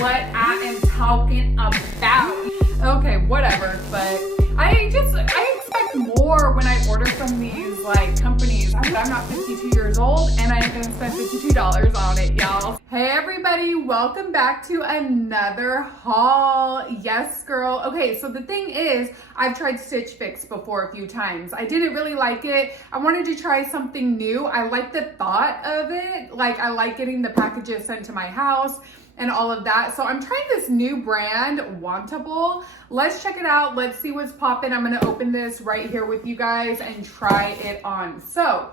what I am talking about. Okay, whatever, but I expect more when I order from these like companies. I'm not 52 years old and I ain't gonna spend $52 on it, y'all. Hey everybody, welcome back to another haul. Yes, girl. Okay, so the thing is, I've tried Stitch Fix before a few times. I didn't really like it. I wanted to try something new. I like the thought of it. Like, I like getting the packages sent to my house and all of that. So I'm trying this new brand, Wantable. Let's check it out. Let's see what's popping. I'm gonna open this right here with you guys and try it on. So,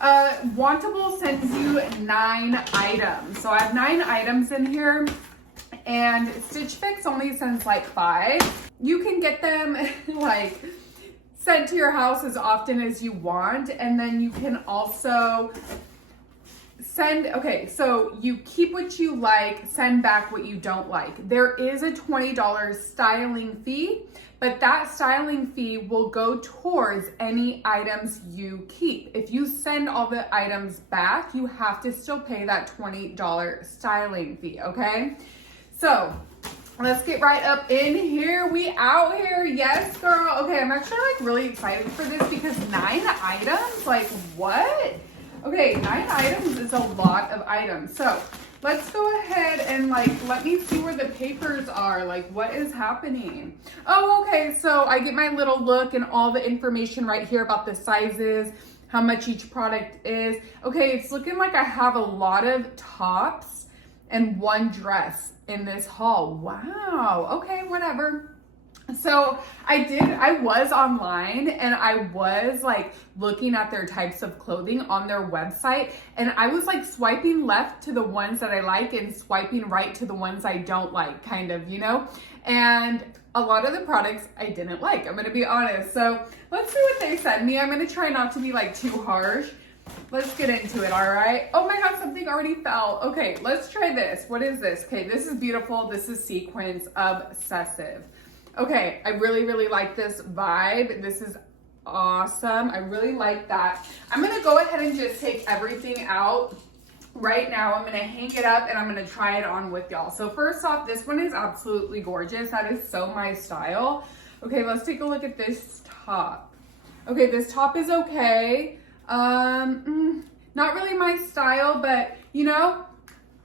Wantable sends you 9 items. So I have 9 items in here, and Stitch Fix only sends like 5. You can get them like sent to your house as often as you want, and then you can also okay, so you keep what you like, send back what you don't like. There is a $20 styling fee, but that styling fee will go towards any items you keep. If you send all the items back, you have to still pay that $20 styling fee, okay? So let's get right up in here. We out here. Yes, girl. Okay, I'm actually like really excited for this because 9 items, like what? Okay, 9 items is a lot of items. So let's go ahead and like, let me see where the papers are. Like, what is happening? Oh, okay, so I get my little look and all the information right here about the sizes, how much each product is. Okay, it's looking like I have a lot of tops and 1 dress in this haul. Wow, okay, whatever. So I was online and I was like looking at their types of clothing on their website, and I was like swiping left to the ones that I like and swiping right to the ones I don't like, kind of, you know? And a lot of the products I didn't like, I'm gonna be honest. So let's see what they sent me. I'm gonna try not to be like too harsh. Let's get into it, all right? Oh my God, something already fell. Okay, let's try this. What is this? Okay, this is beautiful. This is Sequence Obsessive. Okay, I really, really like this vibe. This is awesome. I really like that. I'm gonna go ahead and just take everything out right now. I'm gonna hang it up and I'm gonna try it on with y'all. So first off, this one is absolutely gorgeous. That is so my style. Okay, let's take a look at this top. Okay, this top is okay. Not really my style, but you know,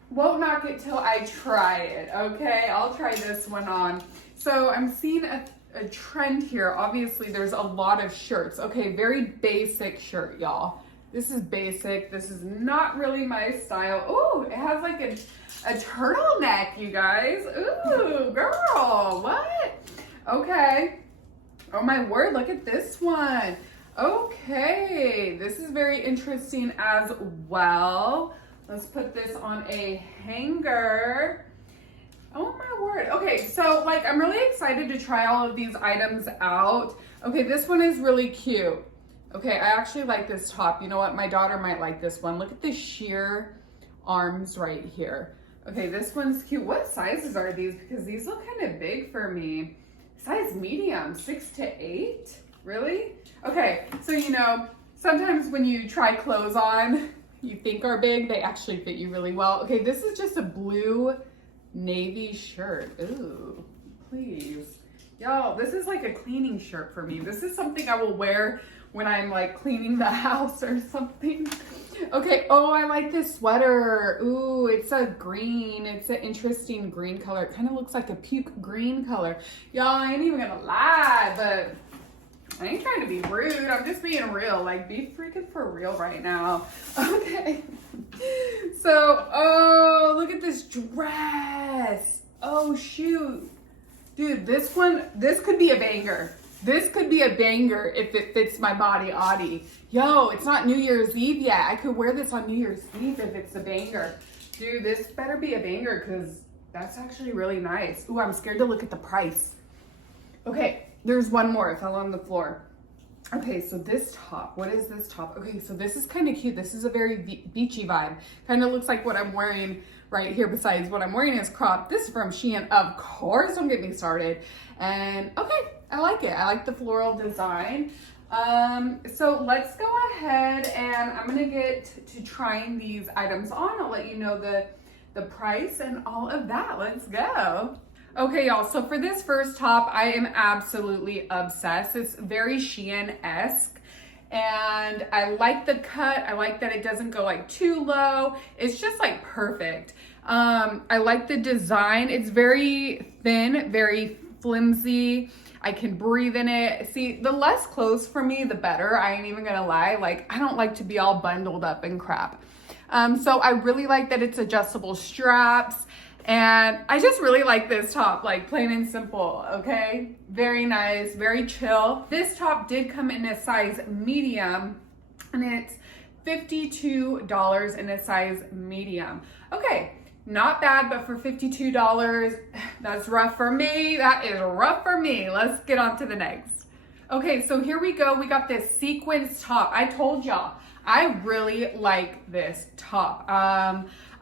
won't knock it till I try it, okay? I'll try this one on. So I'm seeing a trend here. Obviously, there's a lot of shirts. Okay, very basic shirt, y'all. This is basic. This is not really my style. Ooh, it has like a turtleneck, you guys. Ooh, girl, what? Okay. Oh my word, look at this one. Okay, this is very interesting as well. Let's put this on a hanger. Oh my word. Okay, so like I'm really excited to try all of these items out. Okay, this one is really cute. Okay, I actually like this top. You know what? My daughter might like this one. Look at the sheer arms right here. Okay, this one's cute. What sizes are these? Because these look kind of big for me. Size medium, 6 to 8. Really? Okay, so you know, sometimes when you try clothes on, you think are big, they actually fit you really well. Okay, this is just a blue navy shirt. Ooh, please. Y'all, this is like a cleaning shirt for me. This is something I will wear when I'm like cleaning the house or something. Okay, oh, I like this sweater. Ooh, it's a green. It's an interesting green color. It kind of looks like a puke green color. Y'all, I ain't even gonna lie, but I ain't trying to be rude. I'm just being real. Like, be freaking for real right now. Okay. So, oh, look at this dress. Oh, shoot. Dude, this could be a banger. This could be a banger if it fits my body, Audie. Yo, it's not New Year's Eve yet. I could wear this on New Year's Eve if it's a banger. Dude, this better be a banger because that's actually really nice. Ooh, I'm scared to look at the price. Okay, there's one more. It fell on the floor. Okay, so this top, what is this top? Okay, so this is kind of cute. This is a very beachy vibe. Kind of looks like what I'm wearing right here. Besides, what I'm wearing is cropped. This is from Shein, of course. Don't get me started. And okay, I like it. I like the floral design. So let's go ahead and I'm gonna get to trying these items on. I'll let you know the the price and all of that. Let's go. Okay, y'all, so for this first top, I am absolutely obsessed. It's very Shein-esque, and I like the cut. I like that it doesn't go like too low. It's just like perfect. I like the design. It's very thin, very flimsy. I can breathe in it. See, the less clothes for me, the better. I ain't even gonna lie. Like, I don't like to be all bundled up and crap. So I really like that it's adjustable straps. And I just really like this top, like plain and simple, okay? Very nice, very chill. This top did come in a size medium, and it's $52 in a size medium. Okay, not bad, but for $52, that's rough for me. That is rough for me. Let's get on to the next. Okay, so here we go. We got this sequins top. I told y'all, I really like this top.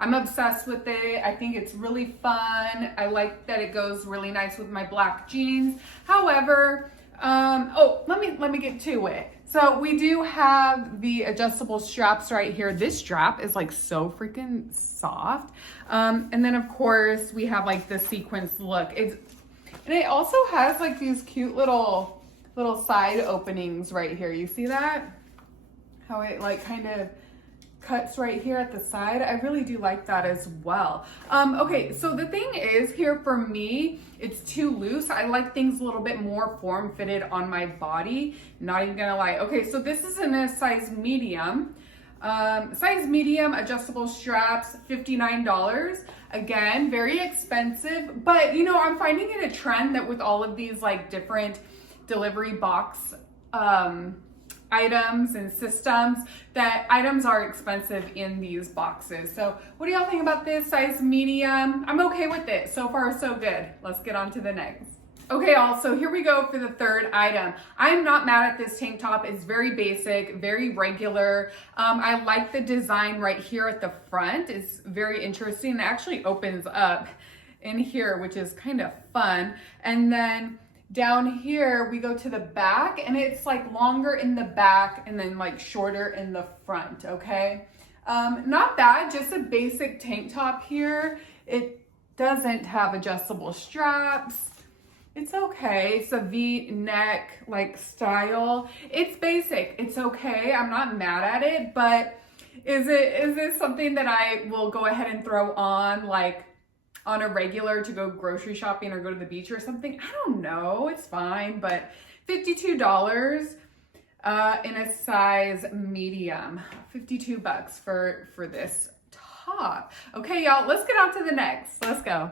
I'm obsessed with it. I think it's really fun. I like that it goes really nice with my black jeans. However, let me get to it. So we do have the adjustable straps right here. This strap is like so freaking soft. And then of course we have like the sequins look. And it also has like these cute little side openings right here. You see that? How it like kind of cuts right here at the side. I really do like that as well. Okay, so the thing is here for me, it's too loose. I like things a little bit more form fitted on my body. Not even gonna lie. Okay, so this is in a size medium. Size medium, adjustable straps, $59. Again, very expensive, but you know, I'm finding it a trend that with all of these like different delivery box items and systems, that items are expensive in these boxes. So what do y'all think about this size medium? I'm okay with it. So far, so good. Let's get on to the next. Okay, y'all, so here we go for the third item. I'm not mad at this tank top. It's very basic, very regular. I like the design right here at the front. It's very interesting. It actually opens up in here, which is kind of fun. And then down here, we go to the back, and it's like longer in the back and then like shorter in the front, okay? Not bad, just a basic tank top here. It doesn't have adjustable straps. It's okay. It's a V-neck like style. It's basic. It's okay. I'm not mad at it, but is this something that I will go ahead and throw on like on a regular to go grocery shopping or go to the beach or something? I don't know. It's fine, but $52 in a size medium. $52 for this top. Okay, y'all, let's get on to the next. Let's go.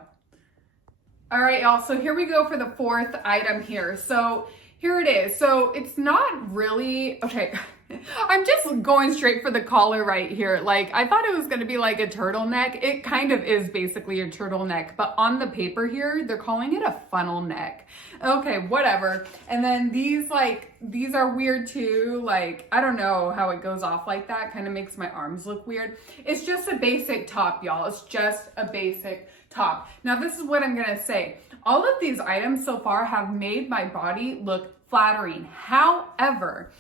All right, y'all, so here we go for the fourth item here. So here it is. So it's not really, okay, I'm just going straight for the collar right here. Like, I thought it was going to be like a turtleneck. It kind of is basically a turtleneck, but on the paper here, they're calling it a funnel neck. Okay, whatever. And then these are weird too. Like, I don't know how it goes off like that. Kind of makes my arms look weird. It's just a basic top, y'all. It's just a basic top. Now, this is what I'm going to say. All of these items so far have made my body look flattering. However,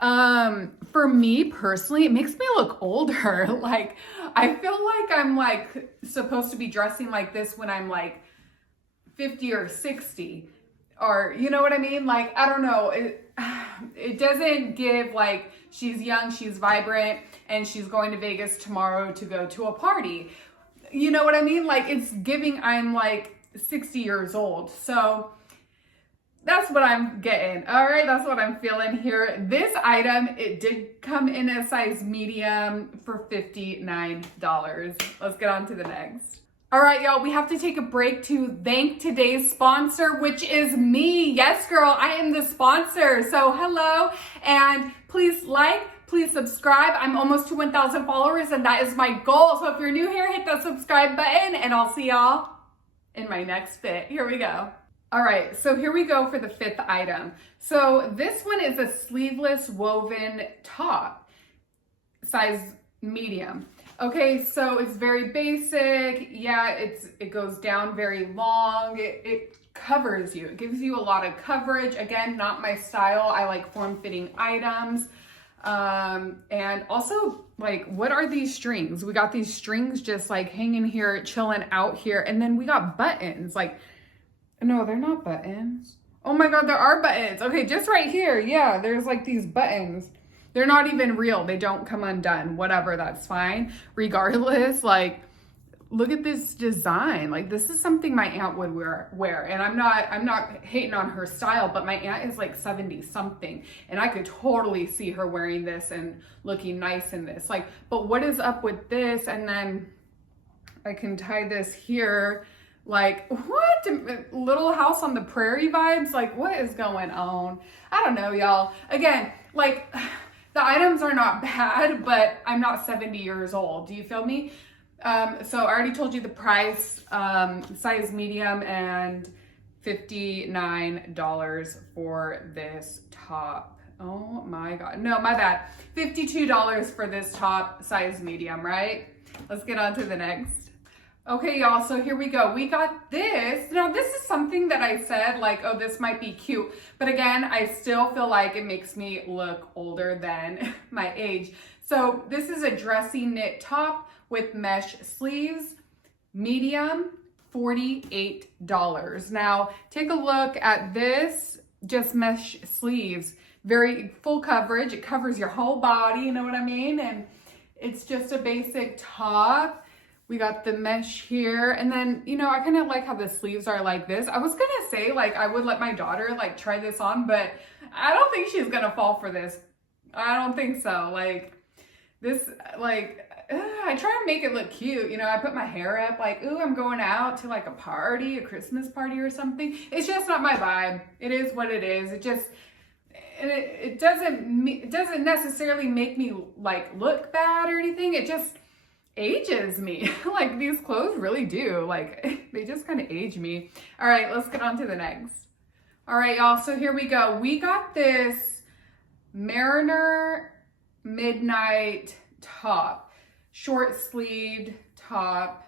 for me personally, it makes me look older. Like, I feel like I'm like supposed to be dressing like this when I'm like 50 or 60, or you know what I mean? Like, I don't know. It doesn't give like she's young, she's vibrant, and she's going to Vegas tomorrow to go to a party. You know what I mean? Like, it's giving I'm like 60 years old. So that's what I'm getting. All right, that's what I'm feeling here. This item, it did come in a size medium for $59. Let's get on to the next. All right, y'all, we have to take a break to thank today's sponsor, which is me. Yes, girl, I am the sponsor. So hello, and please please subscribe. I'm almost to 1,000 followers, and that is my goal. So if you're new here, hit that subscribe button, and I'll see y'all in my next fit. Here we go. All right, so here we go for the fifth item. So this one is a sleeveless woven top, size medium. Okay, so it's very basic. Yeah, it goes down very long. It covers you. It gives you a lot of coverage. Again, not my style. I like form-fitting items. And also, like, what are these strings? We got these strings just like hanging here, chilling out here. And then we got buttons. Like, no, they're not buttons. Oh my God, there are buttons. Okay, just right here. Yeah, there's like these buttons. They're not even real. They don't come undone. Whatever, that's fine. Regardless, like, look at this design. Like, this is something my aunt would wear. And I'm not hating on her style, but my aunt is like 70 something. And I could totally see her wearing this and looking nice in this. Like, but what is up with this? And then I can tie this here. Like, what? Little House on the Prairie vibes? Like, what is going on? I don't know, y'all. Again, like, the items are not bad, but I'm not 70 years old. Do you feel me? So I already told you the price, size medium, and $59 for this top. Oh my God. No, my bad. $52 for this top, size medium, right? Let's get on to the next. Okay, y'all, so here we go. We got this. Now, this is something that I said, like, oh, this might be cute. But again, I still feel like it makes me look older than my age. So this is a dressy knit top with mesh sleeves, medium, $48. Now, take a look at this, just mesh sleeves. Very full coverage. It covers your whole body, you know what I mean? And it's just a basic top. We got the mesh here, and then, you know, I kind of like how the sleeves are like this. I was gonna say, like, I would let my daughter, like, try this on, but I don't think she's gonna fall for this. I don't think so. Like, this, like, I try to make it look cute. You know, I put my hair up, like, ooh, I'm going out to, like, a party, a Christmas party or something. It's just not my vibe. It is what it is. It just, it doesn't necessarily make me, like, look bad or anything. It just ages me. Like, these clothes really do. Like, they just kind of age me. All right, let's get on to the next. All right, y'all, so here we go. We got this Mariner Midnight top, short sleeved top,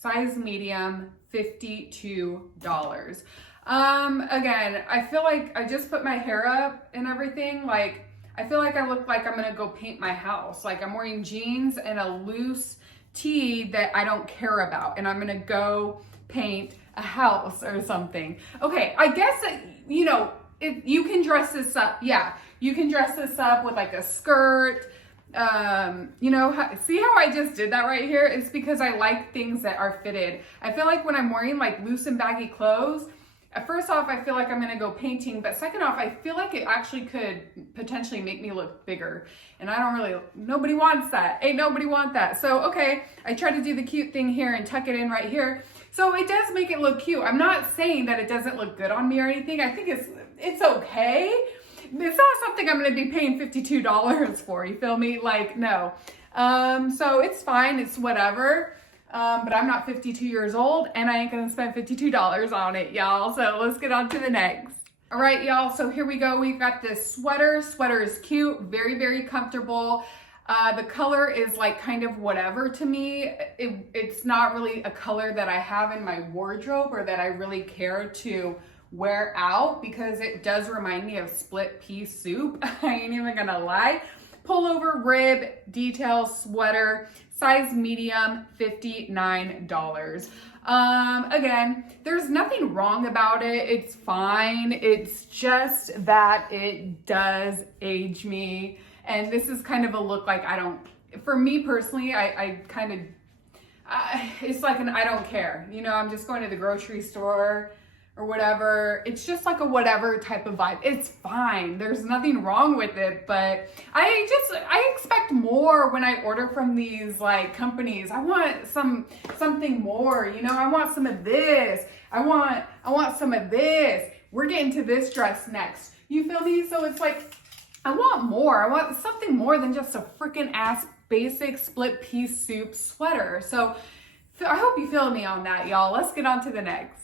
size medium, $52. Again, I feel like I just put my hair up and everything. Like, I feel like I look like I'm gonna go paint my house. Like, I'm wearing jeans and a loose tee that I don't care about, and I'm gonna go paint a house or something. Okay, I guess that, you know, if you can dress this up, yeah, you can dress this up with like a skirt. You know, see how I just did that right here? It's because I like things that are fitted. I feel like when I'm wearing like loose and baggy clothes, first off, I feel like I'm gonna go painting, but second off, I feel like it actually could potentially make me look bigger. And I don't really, nobody wants that. Ain't nobody want that. So, okay, I try to do the cute thing here and tuck it in right here. So it does make it look cute. I'm not saying that it doesn't look good on me or anything. I think it's okay. It's not something I'm gonna be paying $52 for, you feel me? Like, no. So it's fine, it's whatever. But I'm not 52 years old and I ain't gonna spend $52 on it, y'all. So let's get on to the next. All right, y'all, so here we go. We've got this sweater. Sweater is cute, very, very comfortable. The color is like kind of whatever to me. It's not really a color that I have in my wardrobe or that I really care to wear out, because it does remind me of split pea soup. I ain't even gonna lie. Pullover rib detail sweater, size medium, $59. Again, there's nothing wrong about it. It's fine. It's just that it does age me. And this is kind of a look like for me personally, I kind of, it's like an I don't care. You know, I'm just going to the grocery store or whatever. It's just like a whatever type of vibe. It's fine. There's nothing wrong with it, but I expect more when I order from these like companies. I want something more, you know. I want some of this. I want some of this. We're getting to this dress next. You feel me? So it's like, I want more. I want something more than just a freaking ass basic split pea soup sweater. So I hope you feel me on that, y'all. Let's get on to the next.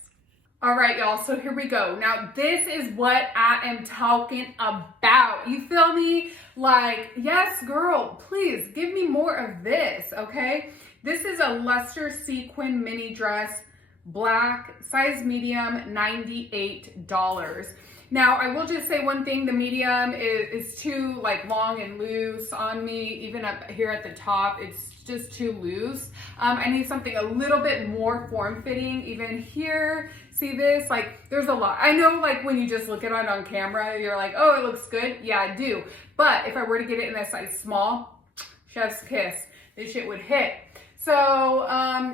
All right, y'all, so here we go. Now, this is what I am talking about. You feel me? Like, yes, girl, please give me more of this, okay? This is a Luster sequin mini dress, black, size medium, $98. Now, I will just say one thing, the medium is too like long and loose on me, even up here at the top, it's just too loose. I need something a little bit more form-fitting, even here. See this? Like, there's a lot. I know, like, when you just look at it on camera, you're like, oh, it looks good. Yeah, I do. But if I were to get it in a size small, chef's kiss, this shit would hit. So,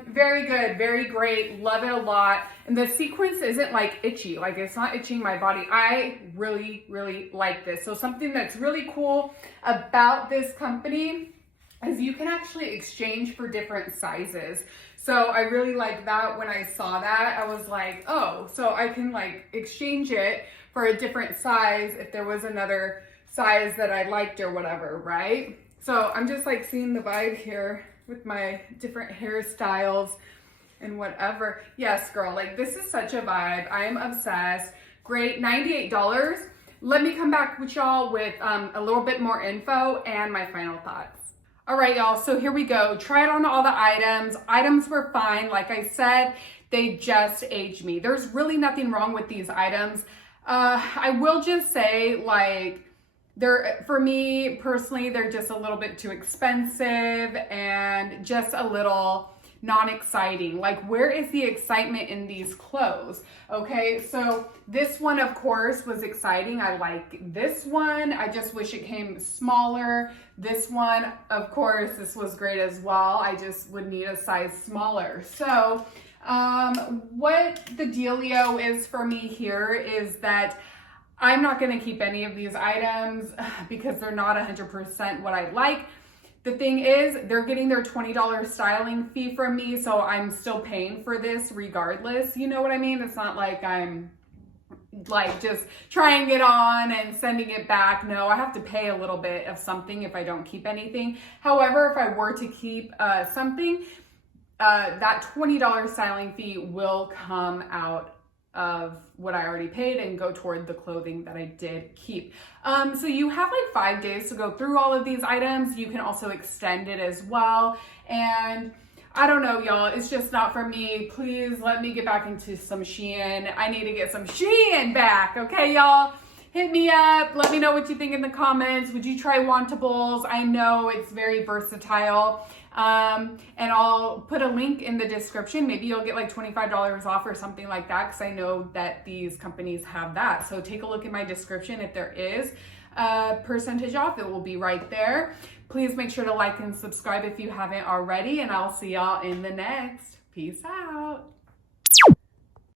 very good, very great, love it a lot. And the sequence isn't like itchy, like it's not itching my body. I really, really like this. So something that's really cool about this company is you can actually exchange for different sizes. So I really like that. When I saw that, I was like, oh, so I can like exchange it for a different size if there was another size that I liked or whatever, right? So I'm just like seeing the vibe here with my different hairstyles and whatever. Yes, girl, like this is such a vibe. I am obsessed. Great, $98. Let me come back with y'all with a little bit more info and my final thoughts. All right, y'all, so here we go. Tried on all the items. Items were fine. Like I said, they just aged me. There's really nothing wrong with these items. I will just say, like, for me personally, they're just a little bit too expensive and just a little non-exciting. Like, where is the excitement in these clothes? Okay, so this one, of course, was exciting. I like this one. I just wish it came smaller. This one, of course, this was great as well. I just would need a size smaller. So what the dealio is for me here is that I'm not going to keep any of these items because they're not 100% what I like. The thing is, they're getting their $20 styling fee from me, so I'm still paying for this regardless. You know what I mean? It's not like I'm like just trying it on and sending it back. No, I have to pay a little bit of something if I don't keep anything. However, if I were to keep something, that $20 styling fee will come out of what I already paid and go toward the clothing that I did keep. So you have like 5 days to go through all of these items. You can also extend it as well. And I don't know, y'all, it's just not for me. Please let me get back into some Shein. I need to get some Shein back, okay, y'all? Hit me up. Let me know what you think in the comments. Would you try Wantables? I know it's very versatile. And I'll put a link in the description. Maybe you'll get like $25 off or something like that, because I know that these companies have that. So take a look in my description. If there is a percentage off, it will be right there. Please make sure to like and subscribe if you haven't already, and I'll see y'all in the next. Peace out.